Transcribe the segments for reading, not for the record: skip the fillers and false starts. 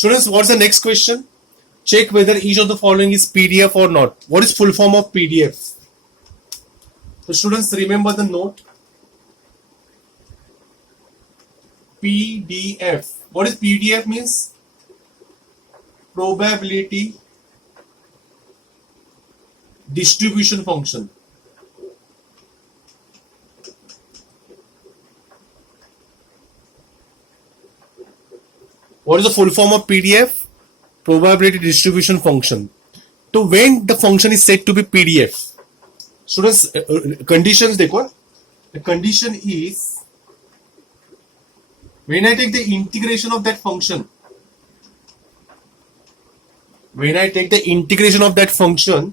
Students, what's the next question? Check whether each of the following is PDF or not. What is full form of PDF? So students, remember the note. PDF. What is PDF means? Probability distribution function. What is the full form of PDF? Probability distribution function. So when the function is said to be PDF, students, conditions देखो. The condition is when I take the integration of that function. When I take the integration of that function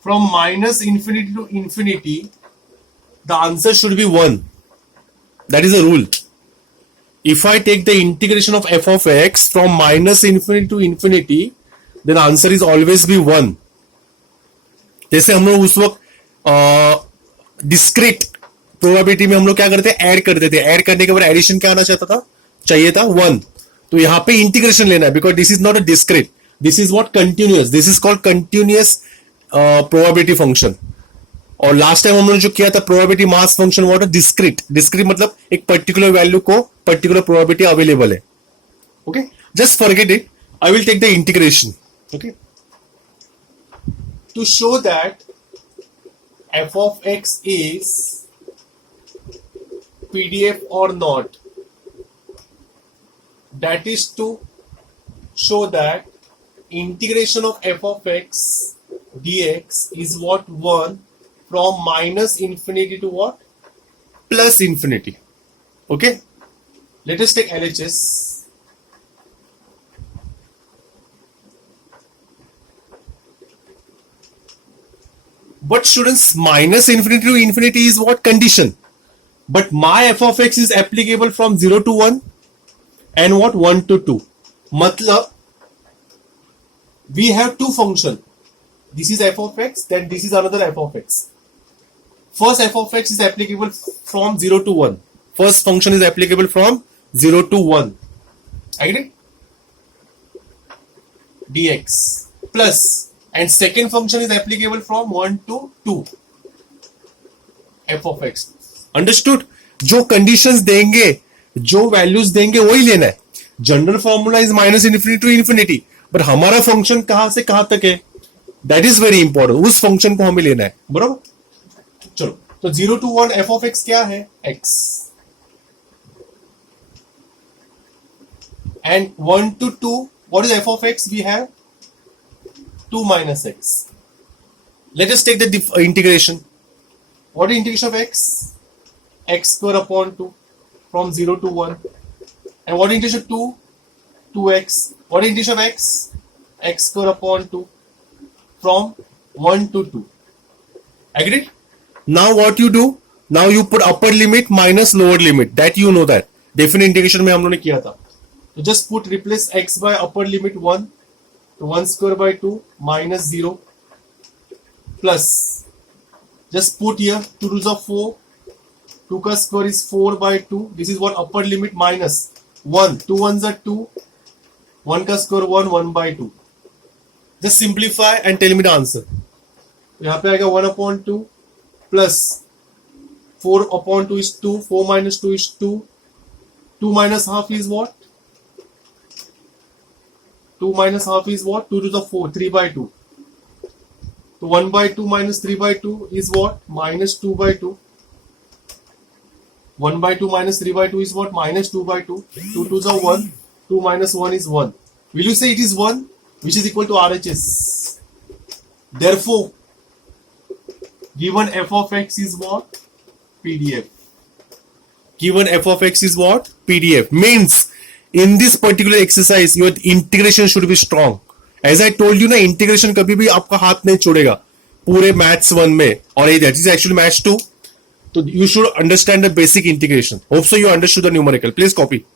from minus infinity to infinity, the answer should be 1. That is a rule. If I take the integration of f of x from minus infinity to infinity, then answer is always be 1. जैसे हम लोग उस वक्त discrete probability में हम लोग क्या करते हैं, ऐड करते थे. ऐड करने के बाद एडिशन क्या आना चाहता था, चाहिए था 1. तो यहाँ पे इंटीग्रेशन लेना है, because this is not a discrete, this is what continuous. This is called continuous probability function. और लास्ट टाइम हम लोगों ने जो किया था प्रोबेबिलिटी मास फंक्शन व्हाट है, डिस्क्रीट. डिस्क्रीट मतलब एक पर्टिकुलर वैल्यू को पर्टिकुलर प्रोबेबिलिटी अवेलेबल है. Okay, just forget it. I will take the integration. Okay, to show that f of x is PDF or not, that is to show that integration of f of x dx is what 1 from minus infinity to what, plus infinity. Okay, let us take LHS. But students, minus infinity to infinity is what condition, but my f of x is applicable from 0 to 1 and what 1 to 2. Matlab we have two function. This is f of x, then this is another f of x. First f of x is applicable from 0 to 1. First function is applicable from 0 to 1. Agree? Dx plus, and second function is applicable from 1 to 2. f of x. Understood? जो conditions देंगे, जो values देंगे वही लेना है. General formula is minus infinity to infinity, but हमारा function कहां से कहां तक है, दैट इज वेरी इंपॉर्टेंट. उस फंक्शन को हमें लेना है. बराबर. चलो, तो 0 to 1 f of x क्या है, x, and 1 to 2 what is f of x, we have 2 minus x. Let us take the integration. What is integration of x? X square upon 2 from 0 to 1. And what is integration of 2? 2x. What is integration of x? X square upon 2 from 1 to 2. Agreed? Now what you do? Now you put upper limit minus lower limit. That you know that. Definite integration में हम लोगों ने किया था. So just put replace x by upper limit 1. So 1 square by 2 minus 0 plus. Just put here 2 to the 4. 2 का square is 4 by 2. This is what upper limit minus 1. 2 ones are 2. 1 का square 1, 1 by 2. Just simplify and tell me the answer. यहाँ पे आएगा 1 upon 2 plus 4 upon 2 is 2. 4 minus 2 is 2. 2 minus half is what? 2 minus half is what? 2 to the 4, 3 by 2. So 1 by 2 minus 3 by 2 is what? Minus 2 by 2. 1 by 2 minus 3 by 2 is what? Minus 2 by 2. 2 to the 1. 2 minus 1 is 1. Will you say it is 1? Which is equal to RHS. Therefore, given f of x is what? PDF. Given f of x is what? PDF. Means, in this particular exercise, your integration should be strong. As I told you ना, integration कभी भी आपका हाथ नहीं छोड़ेगा पूरे maths 1 में, और that is actually maths 2. So you should understand the basic integration. Hope so you understood the numerical. Please copy.